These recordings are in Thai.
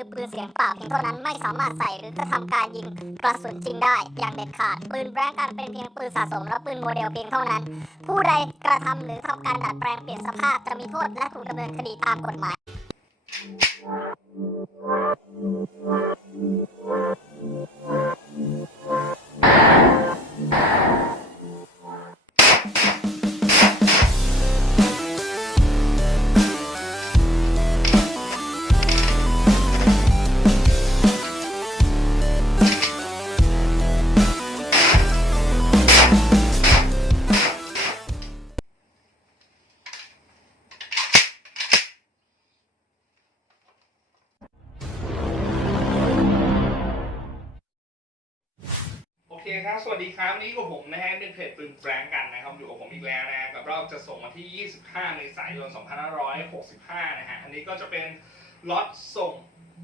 คือปืนเสียงเปล่าเพียงเท่านั้นไม่สามารถใส่หรือกระทำการยิงกระสุนจริงได้อย่างเด็ดขาด ปืนแบรนด์กันเป็นเพียงปืนสะสมและปืนโมเดลเพียงเท่านั้น ผู้ใดกระทำหรือทำการดัดแปลงเปลี่ยนสภาพจะมีโทษและถูกดำเนินคดีตามกฎหมาย เคครับ สวัสดีครับ วันนี้กับผมนะฮะเป็นเพจปืนแฟรงกันนะครับ อยู่กับผมอีกแล้วนะกับรอบจะส่งวันที่ 25เมษายน 2565 นะฮะ อันนี้ก็จะเป็นล็อตส่ง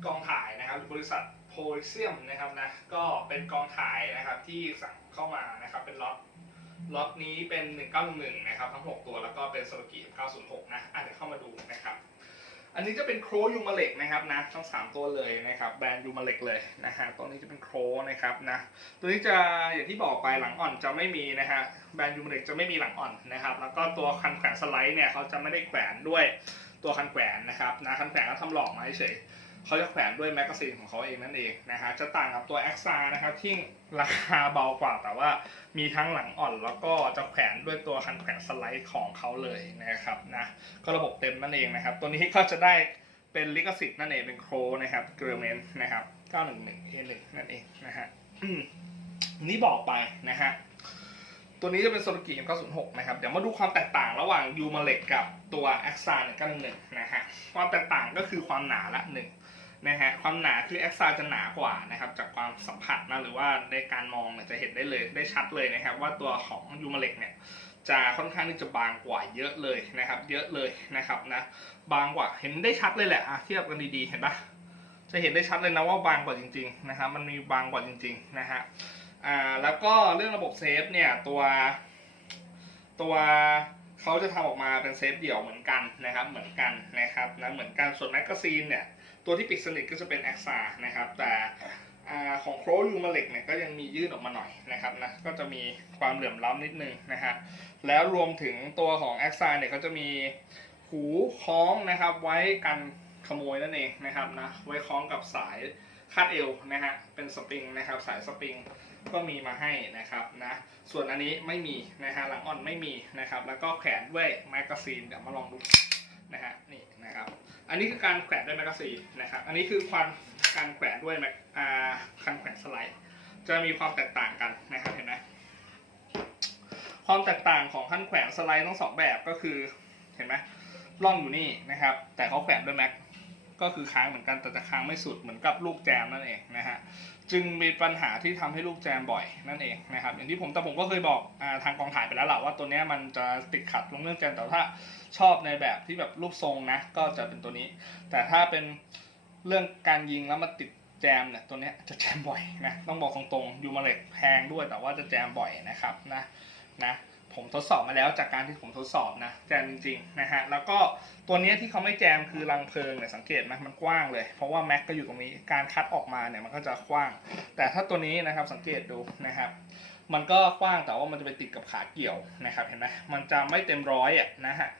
กองถ่ายนะครับบริษัทโพลิเซียมนะครับนะ ก็เป็นกองถ่ายนะครับที่สั่งเข้ามานะครับ เป็นล็อต ล็อตนี้เป็น 1911 นะครับ ทั้ง 6 ตัว แล้วก็เป็นสโลกิ906 นะอะเดี๋ยวเข้ามาดูนะครับ อันนี้จะเป็นโครยูมาเล็กนะครับนะทั้ง 3 ตัวเลยนะครับแบรนด์ยูมาเล็กเลยนะฮะตัวนี้จะเป็นโครนะครับนะตัวนี้จะอย่างที่บอกไปหลังอ่อนจะไม่มีนะฮะแบรนด์ยูมาเล็กจะไม่มีหลังอ่อนนะครับ แล้วก็ตัวคันแขวนสไลด์เนี่ยเขาจะไม่ได้แขวนด้วยตัวคันแขวนนะครับนะคันแขวนก็ทำหลอกมาเฉย เขาจะแขวนด้วยแมกกาซีนของเขาเองนั่นเองนะฮะจะต่างกับตัว x อ r นะครับที่ราคาเบากว่าแต่ว่ามีทั้งหลังอ่อนแล้วก็จะแขวนด้วยตัวคันแขวนสไลด์ของเขาเลยนะครับนะก็ระบบเต็มนั่นเองนะครับ ตัวนี้ก็จะได้เป็นลิขสิทธิ์นั่นเองเป็นโครนะครับเกรเมนนะครับ 911 A1 นั่นเองนะฮะนี่บอกไปนะฮะตัวนี้จะเป็นโซลกิ M906 นะครับ เดี๋ยวมาดูความแตกต่างระหว่างยูมาเล็กกับตัว a x a 911 นะฮะ ความแตกต่างก็คือความหนาละหนึ่ง นะฮะความหนาคือ a x a จะหนากว่านะครับจากความสัมผัสนะหรือว่าในการมองเนี่ยจะเห็นได้เลยได้ชัดเลยนะครับ ว่าตัวของยูมาเล็กเนี่ยจะค่อนข้างที่จะบางกว่าเยอะเลยนะครับ เยอะเลยนะครับนะบางกว่าเห็นได้ชัดเลยแหละอะเทียบกันดีๆเห็นปะจะเห็นได้ชัดเลยนะว่าบางกว่าจริงๆนะครับมันมีบางกว่าจริงๆนะฮะอ่าแล้วก็เรื่องระบบเซฟเนี่ยตัวตัวเขาจะทำออกมาเป็นเซฟเดี่ยวเหมือนกันนะครับ เหมือนกันนะครับนะเหมือนกันส่วนแมกกาซีนเนี่ย ตัวที่ปิดสนิทก็จะเป็น a x a นะครับ แต่ของโครยูมาเล็กเนี่ยก็ยังมียื่นออกมาหน่อยนะครับนะก็จะมีความเหลื่อมล้ำนิดนึงนะฮะแล้วรวมถึงตัวของ a x a เนี่ยก็จะมีหูคล้องนะครับ ไว้กันขโมยนั่นเองนะครับนะไว้คล้องกับสายคาดเอวนะฮะเป็นสปริงนะครับสายสปริงก็มีมาให้นะครับนะส่วนอันนี้ไม่มีนะฮะหลังอ่อนไม่มีนะครับ แล้วก็แขนด้วยแมกกาซีนเดี๋ยวมาลองดูนะฮะนี่นะครับ อันนี้คือการแขวนด้วยแมกกาซีนนะครับ อันนี้คือความการแขวนด้วยแมกอ่าคันแขวนสไลด์ จะมีความแตกต่างกันนะครับเห็นไหมความแตกต่างของขั้นแขวนสไลด์ทั้งสองแบบก็คือเห็นไหมร่องอยู่นี่นะครับ แต่เขาแขวนด้วยแม็ก ก็คือค้างเหมือนกันแต่จะค้างไม่สุดเหมือนกับลูกแจมนั่นเองนะฮะจึงมีปัญหาที่ทำให้ลูกแจมบ่อยนั่นเองนะครับอย่างที่ผมแต่ผมก็เคยบอกอทางกองถ่ายไปแล้วแหละว่าตัวเนี้ยมันจะติดขัดตรงเรื่องแจมแต่ถ้าชอบในแบบที่แบบรูปทรงนะก็จะเป็นตัวนี้ แต่ถ้าเป็นเรื่องการยิงแล้วมาติดแจมเนี่ยตัวเนี้ยจะแจมบ่อยนะต้องบอกตรงๆยูมาเล็กแพงด้วยแต่ว่าจะแจมบ่อยนะครับนะ นะผมทดสอบมาแล้วจากการที่ผมทดสอบนะแจมจริงๆนะฮะแล้วก็ตัวนี้ที่เขาไม่แจมคือรังเพลิงเนี่ยสังเกตไหมมันกว้างเลย เพราะว่าแม็กก็อยู่ตรงนี้การคัดออกมาเนี่ยมันก็จะกว้าง แต่ถ้าตัวนี้นะครับสังเกตดูนะครับ มันก็กว้างแต่ว่ามันจะไปติดกับขาเกี่ยวนะครับเห็นไหมมันจะไม่เต็มร้อยอะนะฮะ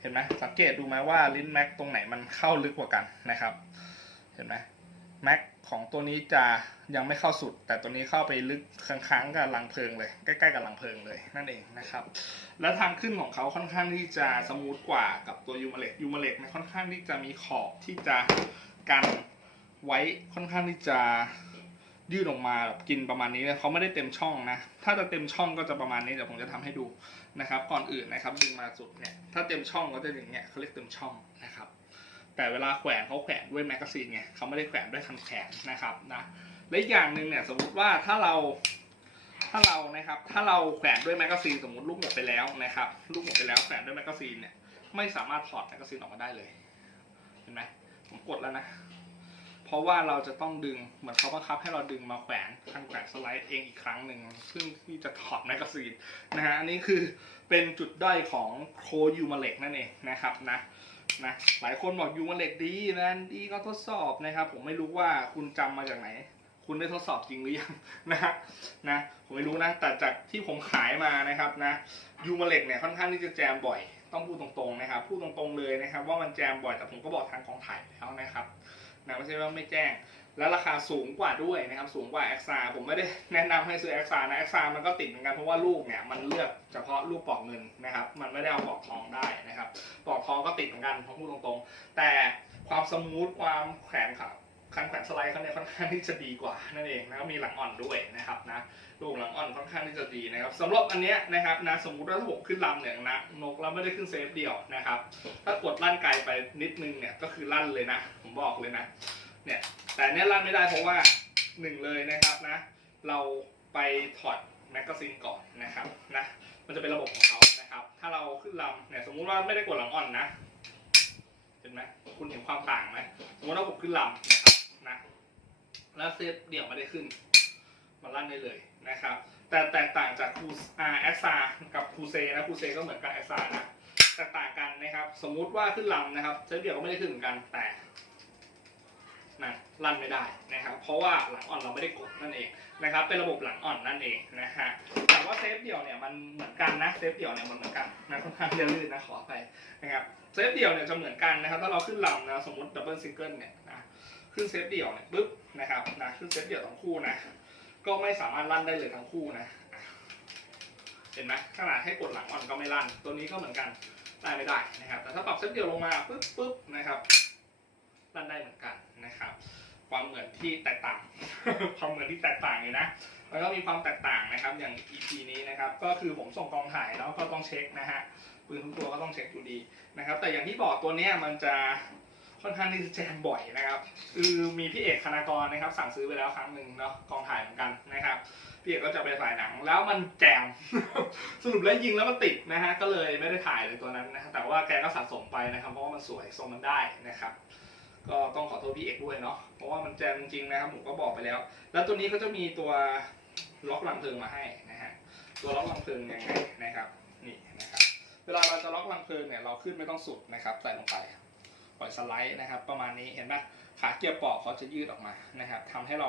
เห็นไหมสังเกตดูไหมว่าลิ้นแม็กตรงไหนมันเข้าลึกกว่ากันนะครับ เห็นไหมแม็ก ของตัวนี้จะยังไม่เข้าสุด แต่ตัวนี้เข้าไปลึกค้างๆกับรังเพลิงเลย ใกล้ๆกับรังเพลิงเลยนั่นเองนะครับ แล้วทางขึ้นของเขาค่อนข้างที่จะสมูทกว่ากับตัวยูมาเล็กยูมาเล็กเนี่ยค่อนข้างที่จะมีขอบที่จะกันไว้ค่อนข้างที่จะยืดออกมาแบบกินประมาณนี้นะเขาไม่ได้เต็มช่องนะ ถ้าจะเต็มช่องก็จะประมาณนี้เดี๋ยวผมจะทำให้ดูนะครับ ก่อนอื่นนะครับดึงมาสุดเนี่ยถ้าเต็มช่องก็จะอย่างเงี้ยเขาเรียกเต็มช่องนะครับ แต่เวลาแขวนเขาแขวนด้วยแมกกาซีนไงเขาไม่ได้แขวนด้วยคันแขนนะครับนะและอีกอย่างหนึ่งเนี่ยสมมติว่าถ้าเรา ถ้าเรานะครับ ถ้าเราแขวนด้วยแมกกาซีนสมมติลูกหมดไปแล้วนะครับ ลูกหมดไปแล้วแขวนด้วยแมกกาซีนเนี่ยไม่สามารถถอดแมกกาซีนออกมาได้เลยเห็นไหมผมกดแล้วนะ เพราะว่าเราจะต้องดึงเหมือนเขาบังคับให้เราดึงมาแขวนคันแขวนสไลด์เองอีกครั้งหนึ่งซึ่งที่จะถอดแมกกาซีนนะฮะอันนี้คือเป็นจุดด้อยของโคยูมาเล็กนั่นเองนะครับนะ นะหลายคนบอกยูมาเล็กดีนะดีก็ทดสอบนะครับ ผมไม่รู้ว่าคุณจำมาจากไหน คุณได้ทดสอบจริงหรือยังนะนะผมไม่รู้นะ แต่จากที่ผมขายมานะครับนะยูมาเล็กเนี่ยค่อนข้างที่จะแจมบ่อย ต้องพูดตรงๆนะครับพูดตรงๆเลยนะครับ ว่ามันแจมบ่อยแต่ผมก็บอกทางกองถ่ายแล้วนะครับนะไม่ใช่ว่าไม่แจ้ง แล้วราคาสูงกว่าด้วยนะครับสูงกว่า x r ผมไม่ได้แนะนำให้ซื้อ x r นะ x r มันก็ติดเหมือนกันเพราะว่าลูกเนี่ยมันเลือกเฉพาะลูกปอกเงินนะครับมันไม่ได้เอาปอกทองได้นะครับปอกทองก็ติดเหมือนกันพูดตรงๆ แต่ความสมูทความแข็งขับคันแขวนสไลด์เขาเนี่ยค่อนข้างที่จะดีกว่านั่นเองนะครับมีหลังอ่อนด้วยนะครับนะลูกหลังอ่อนค่อนข้างที่จะดีนะครับสำหรับอันเนี้ยนะครับนะสมมุติว่าถ้าผมขึ้นลำเนี่ยนะนกเราไม่ได้ขึ้นเซฟเดียวนะครับ ถ้ากดลั่นไกลไปนิดนึงเนี่ยก็คือลั่นเลยนะ ผมบอกเลยนะ เนี่ยแต่นเนี้ยลั่นไม่ได้เพราะว่าหนึ่งเลยนะครับนะ เราไปถอดแมกกาซีนก่อนนะครับนะมันจะเป็นระบบของเขานะครับ ถ้าเราขึ้นลำเนี่ยสมมุติว่าไม่ได้กดหลังอ่อนนะเห็นไหมคุณเห็นความต่างไหมสมมติว่าผมขึ้นลำนะครับนะแล้วเซฟเดี่ยวไม่ได้ขึ้นมาลั่นได้เลยนะครับ แต่แตกต่างจากคูอาแอสซากับคูเซนะคูเซก็เหมือนกับแอสซานะแตกต่างกันนะครับ สมมุติว่าขึ้นลำนะครับเซฟเดี่ยวก็ไม่ได้ขึ้นเหมือนกันแต่ นะลั่นไม่ได้นะครับเพราะว่าหลังอ่อนเราไม่ได้กดนั่นเองนะครับเป็นระบบหลังอ่อนนั่นเองนะฮะแต่ว่าเซฟเดี่ยวเนี่ยมันเหมือนกันนะเซฟเดี่ยวเนี่ยมันเหมือนกันนะค่อนข้างจะลื่นนะขอไปนะครับเซฟเดี่ยวเนี่ยจะเหมือนกันนะครับถ้าเราขึ้นลำนะสมมติดับเบิลซิงเกิลเนี่ยนะขึ้นเซฟเดี่ยวเนี่ยปุ๊บนะครับนะขึ้นเซฟเดี่ยวทั้งคู่นะก็ไม่สามารถลั่นได้เลยทั้งคู่นะเห็นไหมขนาดให้กดหลังอ่อนก็ไม่ลั่น ตัวนี้ก็เหมือนกันได้ไม่ได้นะครับแต่ถ้าปรับเซตเดี่ยวลงมาปุ๊บปุ๊บนะครับ ลั่นได้เหมือนกันนะครับ ความเหมือนที่แตกต่าง ความเหมือนที่แตกต่างเลยนะแล้วก็มีความแตกต่างนะครับ อย่าง EP นี้นะครับ ก็คือผมส่งกองถ่ายแล้วก็ต้องเช็คนะฮะปืนทุกตัวก็ต้องเช็คอยู่ดีนะครับ แต่อย่างที่บอกตัวเนี้ยมันจะค่อนข้างที่จะแจมบ่อยนะครับ คือมีพี่เอกคณากรนะครับ สั่งซื้อไปแล้วครั้งหนึ่งเนาะกองถ่ายเหมือนกันนะครับพี่เอกก็จะไปถ่ายหนัง แล้วมันแจม สรุปแล้วยิงแล้วมันติดนะฮะก็เลยไม่ได้ถ่ายเลยตัวนั้นนะฮะแต่ว่าแกก็สะสมไปนะครับ เพราะว่ามันสวยทรงมันได้นะครับ ก็ต้องขอโทษพี่เอกด้วยเนาะเพราะว่ามันแจมจริงๆนะครับผมก็บอกไปแล้ว แล้วตัวนี้เขาจะมีตัวล็อกลังเพลิงมาให้นะฮะตัวล็อกลังเพลิงยังไงนะครับนี่นะครับเวลาเราจะล็อกลังเพลิงเนี่ยเราขึ้นไม่ต้องสุดนะครับใส่ลงไปปล่อยสไลด์นะครับ ประมาณนี้เห็นไหมขาเกียร์ปอกเขาจะยืดออกมานะครับทำให้เรา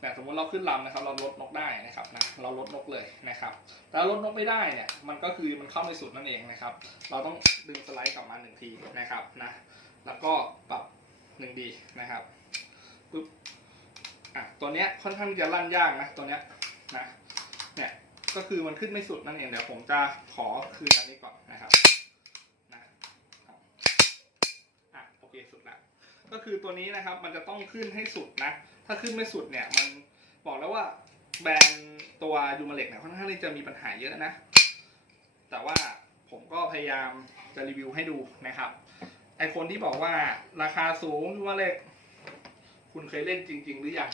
แต่สมมติเราขึ้นลำนะครับ เราลดนกได้นะครับนะเราลดนกเลยนะครับแต่ลดนกไม่ได้เนี่ยมันก็คือมันเข้าไม่สุดนั่นเองนะครับ เราต้องดึงสไลด์กลับมาหนึ่งทีนะครับนะแล้วก็ปรับ หนึ่งดีนะครับปุ๊บอะตัวเนี้ยค่อนข้างจะลั่นยากนะตัวเนี้ยนะเนี่ยก็คือมันขึ้นไม่สุดนั่นเองเดี๋ยวผมจะขอคืนอันนี้ก่อนนะครับนะอะโอเคสุดละก็คือตัวนี้นะครับมันจะต้องขึ้นให้สุดนะ ถ้าขึ้นไม่สุดเนี่ยมันบอกแล้วว่าแบรนด์ตัวยูมาเล็กเนี่ยค่อนข้างที่จะมีปัญหาเยอะนะ แต่ว่าผมก็พยายามจะรีวิวให้ดูนะครับ ไอคนที่บอกว่าราคาสูงยูมาเล็กคุณเคยเล่นจริง ๆ หรือยัง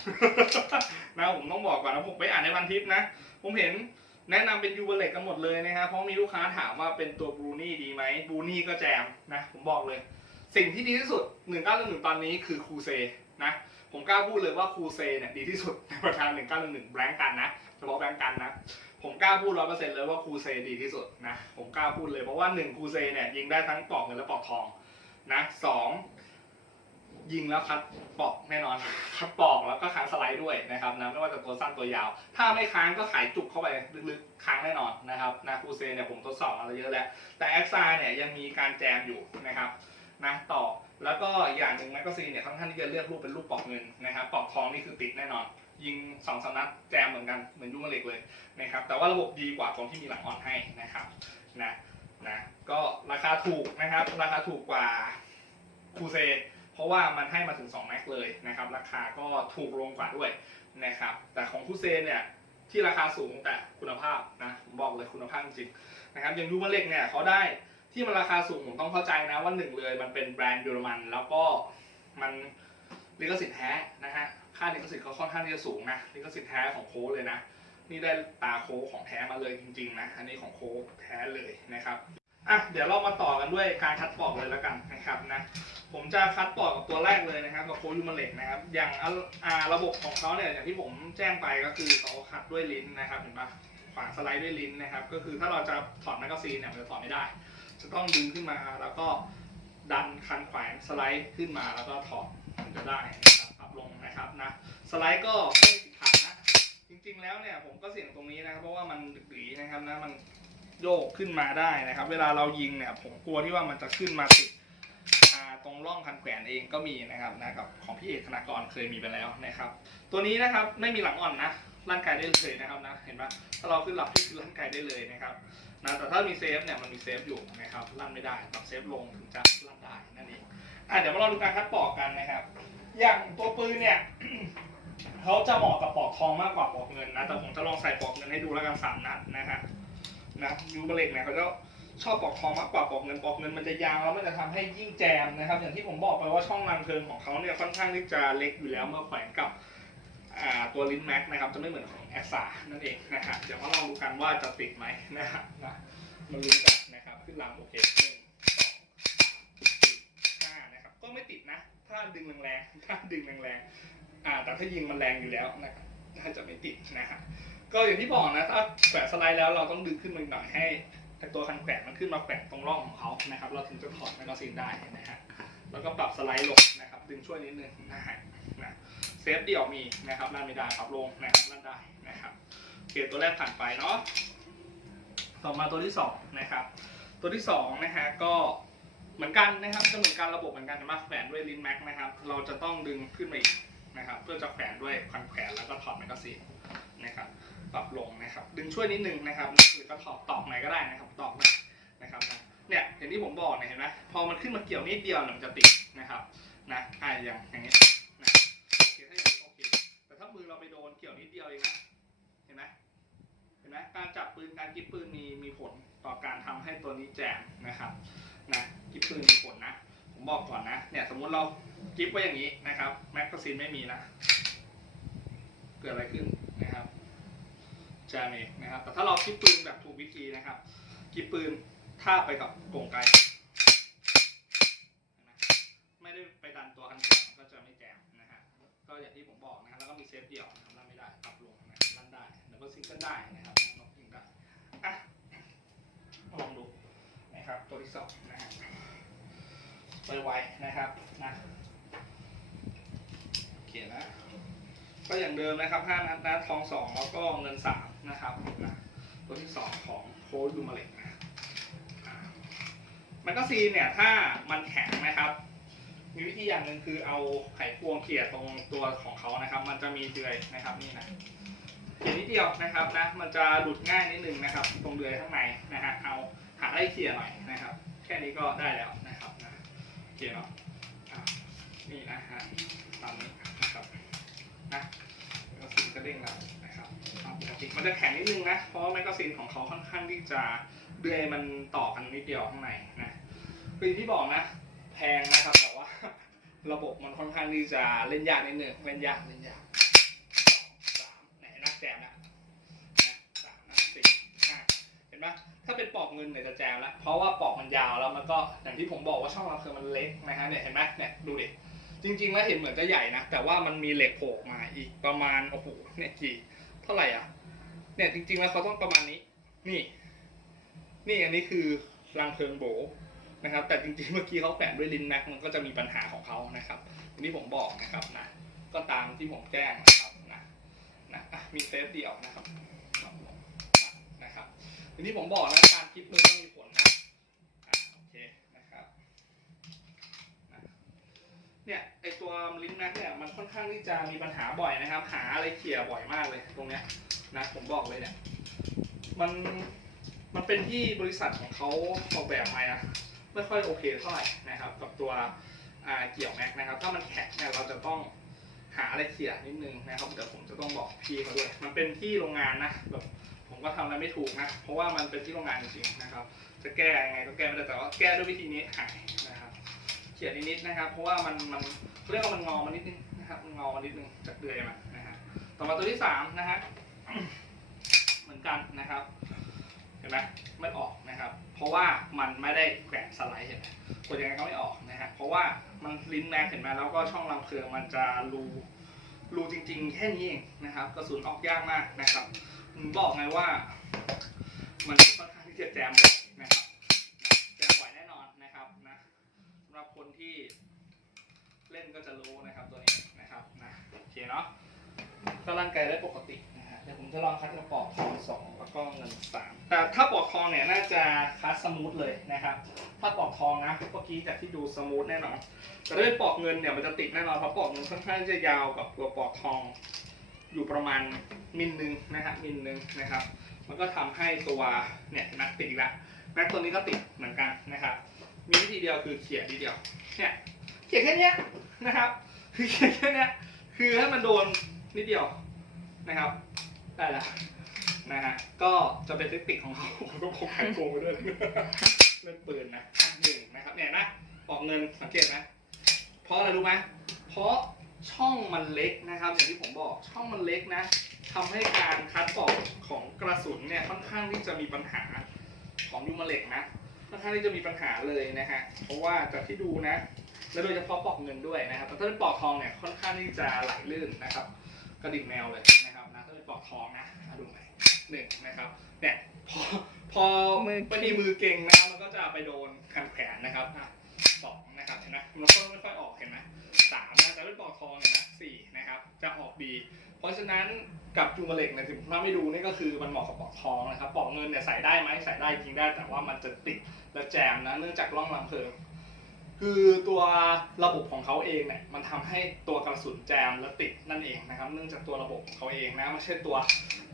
นะผมต้องบอกก่อนนะผมไปอ่านในวันทิปนะ ผมเห็นแนะนำเป็นยูเบเลกกันหมดเลยนะครับเพราะมีลูกค้าถามว่าเป็นตัวบรูนี่ดีไหมบรูนี่ก็แจมนะผมบอกเลย สิ่งที่ดีที่สุด1 9 1 1ตอนนี้คือคูเซนะผมกล้าพูดเลยว่าคูเซเนี่ยดีที่สุดในปราคา1911แบงก์กันนะเฉพาะแบงก์กันนะผมกล้าพูดร้อยเปอร์เซ็นต์เลยว่าคูเซดีที่สุดนะผมกล้าพูดเลยเพราะว่าหนึ่งคูเซเนี่ยยิงได้ทั้งปอกเงินและปอกทอง นะสองยิงแล้วคัดปอกแน่นอน คัดปอกแล้วก็ค้างสไลด์ด้วยนะครับนะไม่ว่าจะตัวสั้นตัวยาว ถ้าไม่ค้างก็ขายจุกเข้าไปลึกๆค้างแน่นอนนะครับนะคูเซเนี่ยผมทดสอบมาเยอะแล้ว แต่แอคซาเนี่ยยังมีการแจมอยู่นะครับนะต่อแล้วก็อย่างหนึ่งแมกกาซีนเนี่ยค่อนข้างที่จะเลือกรูปเป็นรูปปอกเงินนะครับปอกทองนี่คือติดแน่นอน ยิงสองสมนัดแจมเหมือนกันเหมือนยุ่งเล็กเลยนะครับแต่ว่าระบบดีกว่าตรงที่มีหลังอ่อนให้นะครับนะ นะก็ราคาถูกนะครับ ราคาถูกกว่าคูเซเพราะว่ามันให้มาถึง2แม็กเลยนะครับ ราคาก็ถูกลงกว่าด้วยนะครับ แต่ของคูเซเนี่ยที่ราคาสูงแต่คุณภาพนะผมบอกเลยคุณภาพจริงนะครับอย่างยูมาเล็กเนี่ยเขาได้ที่มันราคาสูงผมต้องเข้าใจนะว่าหนึ่งเลยมันเป็นแบรนด์เยอรมัน แล้วก็มันลิขสิทธิ์แท้นะฮะค่าลิขสิทธิ์เขาค่อนข้างที่จะสูงนะลิขสิทธิ์แท้ของโค้ดเลยนะ นี่ได้ตาโค้ของแท้มาเลยจริงๆนะ อันนี้ของโค้แท้เลยนะครับ อะ เดี๋ยวเรามาต่อกันด้วยการคัดปอกเลยแล้วกันนะครับนะ ผมจะคัดปอกกับตัวแรกเลยนะครับกับโคยูมาเล็กนะครับ อย่างอ่าระบบของเขาเนี่ยอย่างที่ผมแจ้งไปก็คือเขาคัดด้วยลิ้นนะครับ เห็นปะขวางสไลด์ด้วยลิ้นนะครับ ก็คือถ้าเราจะถอดแมกกาซีนเนี่ยมันจะถอดไม่ได้ จะต้องดึงขึ้นมาแล้วก็ดันคันแขวนสไลด์ขึ้นมาแล้วก็ถอดมันจะได้นะครับปรับลงนะครับนะ สไลด์ก็ไม่ติ ริงๆแล้วเนี่ยผมก็เสี่ยงตรงนี้นะครับเพราะว่ามันดึกดีนะครับนะมันโยกขึ้นมาได้นะครับ เวลาเรายิงเนี่ยผมกลัวที่ว่ามันจะขึ้นมาติดอ่าตรงร่องคันแขวนเองก็มีนะครับนะกับของพี่เอกธนากรเคยมีไปแล้วนะครับ ตัวนี้นะครับไม่มีหลังอ่อนนะร่างกายได้เลยนะครับนะเห็นปะถ้าเราขึ้นหลับที่คือร่างกายได้เลยนะครับนะแต่ถ้ามีเซฟเนี่ยมันมีเซฟอยู่นะครับลั่นไม่ได้ปรับเซฟลงถึงจะลั่นได้นั่นเองอะเดี๋ยวมาลองดูการคัดปอกกันนะครับ อย่างตัวปืนเนี่ย เขาจะเหมาะกับปอกทองมากกว่าปอกเงินนะแต่ผมจะลองใส่ปอกเงินให้ดูแล้วกันสามนัดนะฮะนะยูเบเล็กเนี่ยเขาจะชอบปอกทองมากกว่าปอกเงินปอกเงินมันจะยาวแล้วมันจะทำให้ยิ่งแจมนะครับ อย่างที่ผมบอกไปว่าช่องรังเพลิงของเขาเนี่ยค่อนข้างที่จะเล็กอยู่แล้วเมื่อแขวนกับตัวลิ้นแม็กนะครับจะไม่เหมือนของแอสซานั่นเองนะฮะเดี๋ยวมาลองดูกันว่าจะติดไหมนะฮะนะมาลุ้นกันนะครับขึ้นลำโอเคหนึ่งสองสี่ห้านะครับก็ไม่ติดนะาดึงแรงๆถ้าดึงแรงๆอ่าแต่ถ้ายิงมันแรงอยู่แล้วนะครับน่าจะไม่ติดนะฮะก็อย่างที่บอกนะถ้าแขวนสไลด์แล้วเราต้องดึงขึ้นมาหน่อยให้ตัวคันแขวนมันขึ้นมาแขวนตรงร่องของเขานะครับ เราถึงจะถอดแมกกาซีนได้นะฮะแล้วก็ปรับสไลด์ลงนะครับดึงช่วยนิดนึงนะฮะนะเซฟเดี่ยวมีนะครับลั่นไม่ได้ปรับลงนะครับลั่นได้นะครับโอเคตัวแรกผ่านไปเนาะต่อมาตัวที่สองนะครับตัวที่สองนะฮะก็ เหมือนกันนะครับจะเหมือนกันระบบเหมือนกันมาแขวนด้วยลิ้นแม็กนะครับ เราจะต้องดึงขึ้นมาอีกนะครับ เพื่อจะแขวนด้วยคันแขวนแล้วก็ถอดแมกกาซีนนะครับปรับลงนะครับ ดึงช่วยนิดนึงนะครับหรือก็ถอดตอกไหนก็ได้นะครับตอกได้นะครับเนี่ยอย่างที่ผมบอกเนี่ยเห็นไหมพอมันขึ้นมาเกี่ยวนิดเดียวมันจะติดนะครับนะอ่าอย่างอย่างนี้นะโอเคถ้าอย่างนี้โอเคแต่ถ้ามือเราไปโดนเกี่ยวนิดเดียวเองนะเห็นไหมเห็นไหมการจับปืนการกิ๊บปืนมีมีผลต่อการทำให้ตัวนี้แจมนะครับ นะกิ๊บปืนมีผลนะ ผมบอกก่อนนะ เนี่ยสมมุติเรากิฟไว้อย่างนี้นะครับแม็กกาซีนไม่มีนะ เกิดอะไรขึ้นนะครับแจมเองนะครับ แต่ถ้าเรากิฟปืนแบบถูกวิธีนะครับ กิฟปืนท่าไปกับกงไกไมไม่ได้ไปดันตัวคันแขนมันก็จะไม่แจมนะฮะ ก็อย่างที่ผมบอกนะครับแล้วก็มีเซฟเดี่ยวนะครับลั่นไม่ได้ปรับลงนะครับลั่นได้แล้วก็ซิงเกิลได้นะครับนกยิงได้อะลองดูนะครับ ตัวที่สองนะฮะไวๆนะครับนะโอเคนะก็อย่างเดิมนะครับ5นัดนะทองสองแล้วก็เงินสามนะครับนะตัวที่สองของโค้ดดูมาเล็กนะอ่าแมกกาซีนเนี่ยถ้ามันแข็งนะครับมีวิธีอย่างหนึ่งคือเอาไขควงเขี่ยตรงตัวของเขานะครับ มันจะมีเดือยนะครับนี่นะเขี่ยนิดเดียวนะครับนะมันจะหลุดง่ายนิดนึงนะครับ ตรงเดือยข้างในนะฮะเอา หาได้เขี่ยหน่อยนะครับ แค่นี้ก็ได้แล้วนะครับนะโอเคเนาะอะนี่นะฮะตามนี้นะครับนะแมกกาซีนก็เด้งแล้วนะครับตามปกติมันจะแข็งนิดนึงนะ เพราะแมกกาซีนของเขาค่อนข้างที่จะเดือยมันต่อกันนิดเดียวข้างในนะคือที่บอกนะแพงนะครับแต่ว่าระบบมันค่อนข้างที่จะเล่นยากนิดนึงเล่นยากเล่นยากสองสามไหนนะแจมนะนะสามนะสี่ห้าเห็นไหม ถ้าเป็นปอกเงินเนี่ยจะแจมแล้วเพราะว่าปอกมันยาวแล้วมันก็อย่างที่ผมบอกว่าช่องเราคือมันเล็กนะฮะเนี่ยเห็นไหมเนี่ยดูดิจริง ๆ แล้วเห็นเหมือนจะใหญ่นะแต่ว่ามันมีเหล็กโผล่มาอีกประมาณโอ้โหเนี่ยกี่เท่าไหร่อะเนี่ยจริง ๆ แล้วเขาต้องประมาณนี้ นี่ นี่อันนี้คือรังเพลิงโบนะครับ แต่จริงๆเมื่อกี้เขาแขวนด้วยลินแม็กมันก็จะมีปัญหาของเขานะครับอันนี้ผมบอกนะครับนะก็ตามที่ผมแจ้งนะครับนะนะมีเซฟเดี่ยวนะครับ ทีนี้ผมบอกนะการคิดมือก็มีผลนะโอเคนะครับเนี่ยไอตัวลิ้นแม็กเนี่ยมันค่อนข้างที่จะมีปัญหาบ่อยนะครับ หาอะไรเขี่ยบ่อยมากเลยตรงเนี้ยนะผมบอกเลยเนี่ยมันมันเป็นที่บริษัทของเขาออกแบบมาอะไม่ค่อยโอเคเท่าไหร่นะครับ กับตัวเกี่ยวแม็กนะครับ ถ้ามันแข็งเนี่ยเราจะต้องหาอะไรเขี่ยนิดนึงนะครับเดี๋ยวผมจะต้องบอกพี่เขาด้วย มันเป็นที่โรงงานนะแบบ ผมก็ทำอะไรไม่ถูกนะ เพราะว่ามันเป็นที่โรงงานจริงๆนะครับ จะแก้ยังไงก็แก้ไม่ได้แต่ว่าแก้ด้วยวิธีนี้หายนะครับ เขียนนิดๆนะครับ เพราะว่ามันมันเรียกว่ามันงอมานิดนึงนะครับมันงอมานิดนึงจากเดือยมานะฮะต่อมาตัวที่สามนะฮะเหมือนกันนะครับเห็นไหมไม่ออกนะครับ เพราะว่ามันไม่ได้แขวนสไลด์เห็นไหมกดยังไงก็ไม่ออกนะฮะเพราะว่ามันลิ้นแม็กเห็นไหมแล้วก็ช่องลำเพลิงมันจะรูรูจริง ๆ แค่นี้เองนะครับ กระสุนออกยากมากนะครับ บอกไงว่า มันค่อนข้างที่จะแจมบ่อยนะครับแจมบ่อยแน่นอนนะครับนะสำหรับคนที่เล่นก็จะรู้นะครับตัวนี้นะครับนะโอเคเนาะก็ร่างกายได้ปกตินะฮะเดี๋ยวผมจะลองคัดกระปอกทองสองแล้วก็เงินสามแต่ถ้าปอกทองเนี่ยน่าจะคัดสมูทเลยนะครับ ถ้าปอกทองนะเมื่อกี้จากที่ดูสมูทแน่นอนแต่ถ้าเป็นปอกเงินเนี่ยมันจะติดแน่นอนเพราะปอกเงินค่อนข้างจะยาวกับตัวปอกทอง อยู่ประมาณมิลหนึงนะฮะมิลหนึงนะครับ มันก็ทำให้ตัวเนี่ยแม็กติดอีกแล้วแม็กตัวนี้ก็ติดเหมือนกันนะครับ มีวิธีเดียวคือเขี่ยทีเดียวเนี่ยเขี่ยแค่เนี้ยนะครับ คือเขี่ยแค่เนี้ยคือให้มันโดนนิดเดียวนะครับ ได้แล้วนะฮะก็จะเป็นเทคนิคของเขาผมต้องพกไข่โกงไปด้วยเล่นปืนนะหนึ่งนะครับเนี่ยนะปอกเงินสังเกตไหมเพราะอะไรรู้ไหมเพราะ ช่องมันเล็กนะครับอย่างที่ผมบอกช่องมันเล็กนะทำให้การคัดปอกของกระสุนเนี่ยค่อนข้างที่จะมีปัญหาของยูมาเหล็กนะค่อนข้างที่จะมีปัญหาเลยนะฮะเพราะว่าจากที่ดูนะ และโดยเฉพาะปอกเงินด้วยนะครับแต่ถ้าเป็นปอกทองเนี่ยค่อนข้างที่จะไหลลื่นนะครับ กระดิ่งแมวเลยนะครับนะถ้าเป็นปอกทองนะอะดูไหมหนึ่งนะครับเนี่ยพอพอมือไม่มีมือเก่งนะมันก็จะไปโดนคันแขนนะครับอะสองนะครับเห็นไหมมันก็ไม่ค่อยออกเห็นไหม สามนะแต่เป็นปอกทองเนี่ยนะสี่นะครับ จะออกดี เพราะฉะนั้นกับจูมาเหล็กเนี่ยถึงถ้าไม่ดูนี่ก็คือมันเหมาะกับปอกทองนะครับปอกเงินเนี่ยใส่ได้ไหมใส่ได้จริงได้ แต่ว่ามันจะติดและแจมนะเนื่องจากร่องลำเพลิงคือตัวระบบของเขาเองเนี่ยมันทำให้ตัวกระสุนแจมและติดนั่นเองนะครับ เนื่องจากตัวระบบของเขาเองนะไม่ใช่ตัว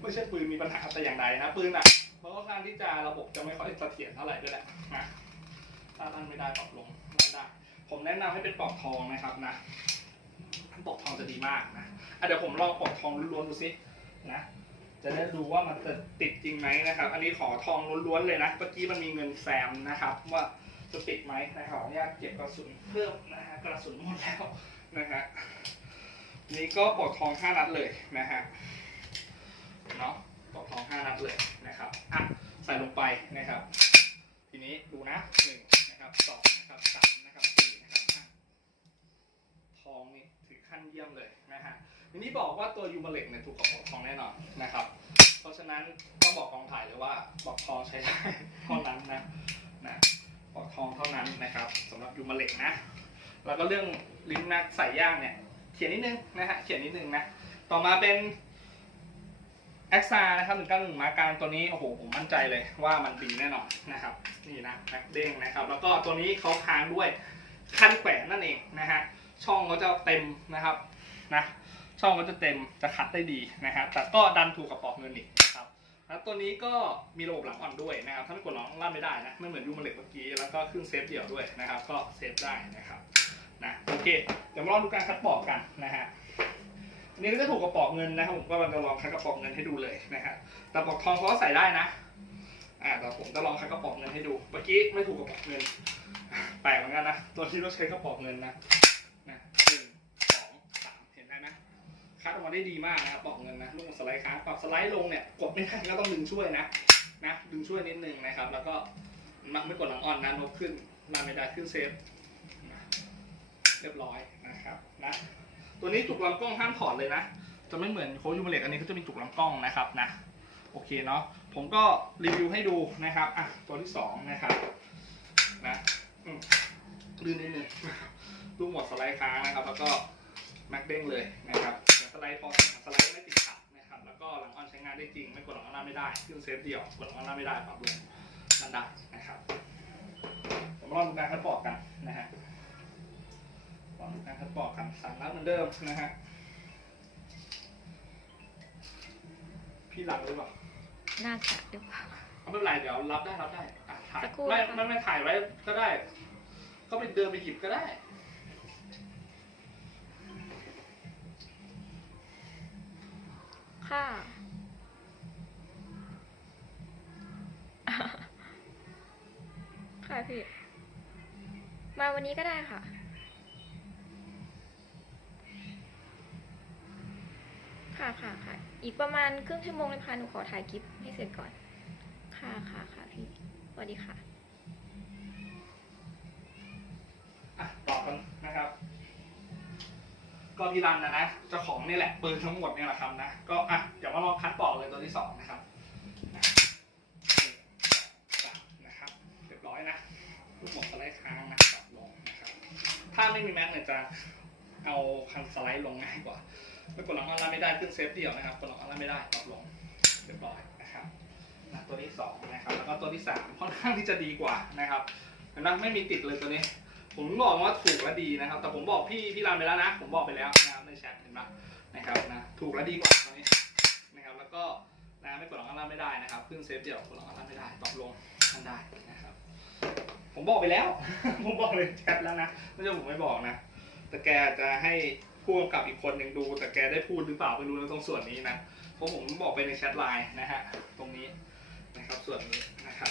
ไม่ใช่ปืนมีปัญหาแต่อย่างใดนะปืนอะเพราะว่าการที่จะระบบจะไม่ค่อยเสถียรเท่าไหร่ด้วยแหละนะถ้าท่านไม่ได้ปรับลง ผมแนะนำให้เป็นปลอกทองนะครับนะปลอกทองจะดีมากนะอะเดี๋ยวผมลองปลอกทองล้วนๆดูสินะจะได้ดูว่ามันจะติดจริงไหมนะครับ อันนี้ขอทองล้วนๆเลยนะเมื่อกี้มันมีเงินแซมนะครับ ว่าจะติดไหมนะขออนุญาตเก็บกระสุนเพิ่มนะฮะกระสุนหมดแล้วนะฮะนี่ก็ปลอกทองห้านัดเลยนะฮะเนาะปลอกทองห้านัดเลยนะครับอะใส่ลงไปนะครับ ทีนี้ดูนะหนึ่งนะครับสองนะครับสามนะครับสี่นะครับห้าทองนี่ถือ ขั้นเยี่ยมเลยนะฮะทีนี้บอกว่าตัวยูมาเล็กเนี่ยถูกกับปอกทองแน่นอนนะครับ เพราะฉะนั้นต้องบอกกองถ่ายเลยว่าปอกทองใช้ได้เท่านั้นนะนะปอกทองเท่านั้นนะครับสำหรับยูมาเหล็กนะ แล้วก็เรื่องลิ้นนักใส่ย่างเนี่ยเขียนนิดนึงนะฮะเขียนนิดนึงนะต่อมาเป็นแอ็กซ่านะครับหนึ่งเก้าหนึ่งมาการตัวนี้โอ้โหผมมั่นใจเลยว่ามันดีแน่นอนนะครับนี่นะแม็กเด้งนะครับ แล้วก็ตัวนี้เขาค้างด้วยคันแขวนนั่นเองนะฮะ ช่องเขาจะเต็มนะครับนะช่องเขาจะเต็มจะคัดได้ดีนะฮะแต่ก็ดันถูกกับปอกเงินอีกนะครับแล้วตัวนี้ก็มีระบบหลังอ่อนด้วยนะครับถ้าไม่กดหลังลั่นไม่ได้นะไม่เหมือนยูมาเล็กเมื่อกี้แล้วก็เครื่องเซฟเดี่ยวด้วยนะครับ ก็เซฟได้นะครับนะโอเคเดี๋ยวมาลองดูการคัดปอกกันนะฮะอันนี้ก็จะถูกกระป๋อกเงินนะครับผมก็จะลองคัดกระป๋อกเงินให้ดูเลยนะฮะแต่ปอกทองเขาก็ใส่ได้นะอ่าแต่ผมจะลองคัดกระป๋อกเงินให้ดู เมื่อกี้ไม่ถูกกระป๋อกเงินแปลกเหมือนกันนะตัวที่ต้องใช้กระป๋อกเงินนะ นะหนึ่งสองสามเห็นได้ไหมคัดออกมาได้ดีมากนะครับบอกเงินนะลูกสไลด์ค้างปรับสไลด์ลงเนี่ยกดไม่ได้ก็ต้องดึงช่วยนะนะดึงช่วยนิดนึงนะครับ แล้วก็มักไม่กดหลังอ่อนนะนกขึ้นมาไม่ได้ขึ้นเซฟเรียบร้อยนะครับนะตัวนี้จุกลำกล้องห้ามถอดเลยนะ จะไม่เหมือนโคยูมเล็กอันนี้ก็จะมีจุกลำกล้องนะครับนะโอเคเนาะผมก็รีวิวให้ดูนะครับอะตัวที่สองนะครับนะอืมลื่นนิดนึง ลูกหมดสไลด์ค้างนะครับ แล้วก็แม็กเด้งเลยนะครับแต่สไลด์พอสไลด์ไม่ติดขัดนะครับ แล้วก็หลังออนใช้งานได้จริง ไม่กดหลังออนหน้าไม่ได้ขึ้นเซฟเดี่ยวกดหลังออนหน้าไม่ได้ปรับลงนั่นได้นะครับผมลองดูการคัดปอกกันนะฮะลองดูการคัดปอกกันสามนัดเหมือนเดิมนะฮะพี่รับหรือเปล่าน่าจะหรือเปล่าเอาไม่เป็นไรเดี๋ยวรับได้รับได้อะถ่ายสักครู่ไม่นะคะไม่ไม่ถ่ายไว้ก็ได้ ก็ไปเดินไปหยิบก็ได้ ค่ะ ค่ะพี่ มาวันนี้ก็ได้ค่ะ ค่ะค่ะค่ะ อีกประมาณครึ่งชั่วโมงเลยค่ะหนูขอถ่ายคลิปให้เสร็จก่อน ค่ะค่ะค่ะค่ะพี่ สวัสดีค่ะ อะต่อกันนะครับ ก็พี่รันนะนะเจ้าของนี่แหละปืนทั้งหมดเนี่ยแหละครับนะก็อะเดี๋ยวมาลองคัดปอกเลยตัวที่สองนะครับนะครับเรียบร้อยนะลูกหมดสไลด์ค้างนะปรับลงนะครับถ้าไม่มีแม็กเนี่ยจะเอาคันสไลด์ลงง่ายกว่าไม่กดหลังอันล่าไม่ได้ขึ้นเซฟเดียวนะครับกดหลังอันล่าไม่ได้ปรับลงเรียบร้อยนะครับนะตัวที่สองนะครับแล้วก็ตัวที่สามค่อนข้างที่จะดีกว่านะครับเห็นไหมไม่มีติดเลยตัวนี้ ผมบอกว่าถูกและดีนะครับ แต่ผมบอกพี่พี่รันไปแล้วนะ ผมบอกไปแล้วนะครับในแชทเห็นไหมนะครับนะถูกและดีกว่าตัวนี้นะครับแล้วก็นะไม่กดหลังอันล่างไม่ได้นะครับขึ้นเซฟเดี่ยวกดหลังอันล่างไม่ได้ปรับลงทันได้นะครับ ผมบอกไปแล้ว ผมบอกเลยแชทแล้วนะไม่ใช่ผมไม่บอกนะ แต่แกจะให้ผู้กำกับอีกคนหนึ่งดู แต่แกได้พูดหรือเปล่าไม่รู้นะตรงส่วนนี้นะเพราะผมบอกไปในแชทไลน์นะฮะตรงนี้นะครับส่วนนี้นะครับ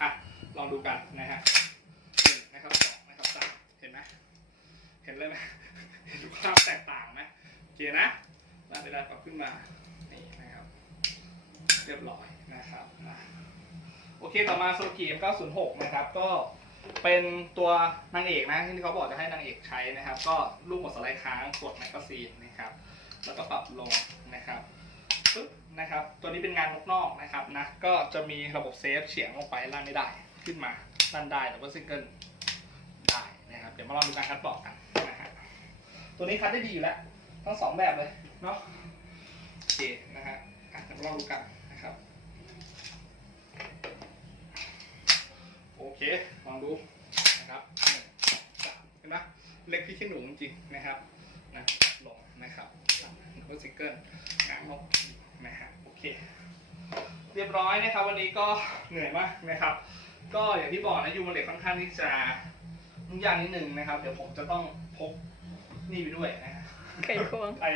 อะลองดูกันนะฮะหนึ่งนะครับสองนะครับสามเห็นไหมเห็นเลยไหมเห็นความแตกต่างไหมโอเคนะลากไปได้ปรับขึ้นมา นี่นะครับ เรียบร้อยนะครับโอเคต่อมาโซกี M906 นะครับ ก็เป็นตัวนางเอกนะที่เขาบอกจะให้นางเอกใช้นะครับ ก็ลูกหมดสไลด์ค้างกดแมกกาซีนนะครับ แล้วก็ปรับลงนะครับปึ๊บนะครับ ตัวนี้เป็นงานนอกนอกนะครับนะ ก็จะมีระบบเซฟเฉียงลงไปล่างไม่ได้ ขึ้นมาด้านได้แต่ว่าซิงเกิลได้นะครับ เดี๋ยวมาลองดูการคัดปอกกัน ตัวนี้คัดได้ดีอยู่แล้ว ทั้งสองแบบเลยเนาะโอเคนะฮะอะเดี๋ยวมาลองดูกันนะครับ โอเค ลองดูนะครับหนึ่งสามเห็นไหมเล็กพี่ขี้หนูจริงๆนะครับนะลงนะครับหลังก็ซิเกิลงานนกนะฮะโอเค เรียบร้อยนะครับ วันนี้ก็เหนื่อยมากนะครับ ก็อย่างที่บอกนะยูมาเลตค่อนข้างที่จะยุ่งยากนิดนึงนะครับ เดี๋ยวผมจะต้องพก นี่ไปด้วยนะฮะไขควง ไป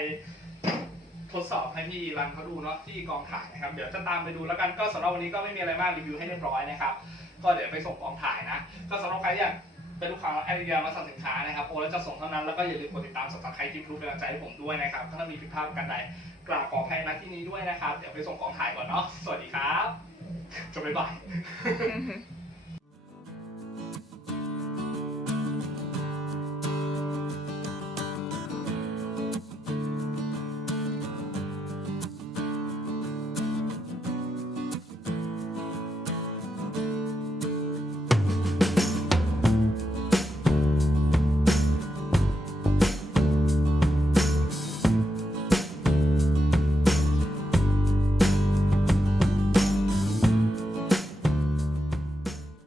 ทดสอบให้พี่รันเขาดูเนาะที่กองถ่ายนะครับ เดี๋ยวจะตามไปดูแล้วกันก็สำหรับวันนี้ก็ไม่มีอะไรมากรีวิวให้เรียบร้อยนะครับ ก็เดี๋ยวไปส่งกองถ่ายนะ ก็สำหรับใครอยากเป็นลูกค้าแอดเดียมาสั่งสินค้านะครับโอนแล้วจะส่งเท่านั้นแล้วก็อย่าลืมกดติดตามสับสไครต์คลิปรู้เป็นกำลังใจให้ผมด้วยนะครับถ้ามีผิดพลาดประกันใดกราบขออภัยนะที่นี้ด้วยนะครับ เดี๋ยวไปส่งกองถ่ายก่อนเนาะสวัสดีครับจะไปบาย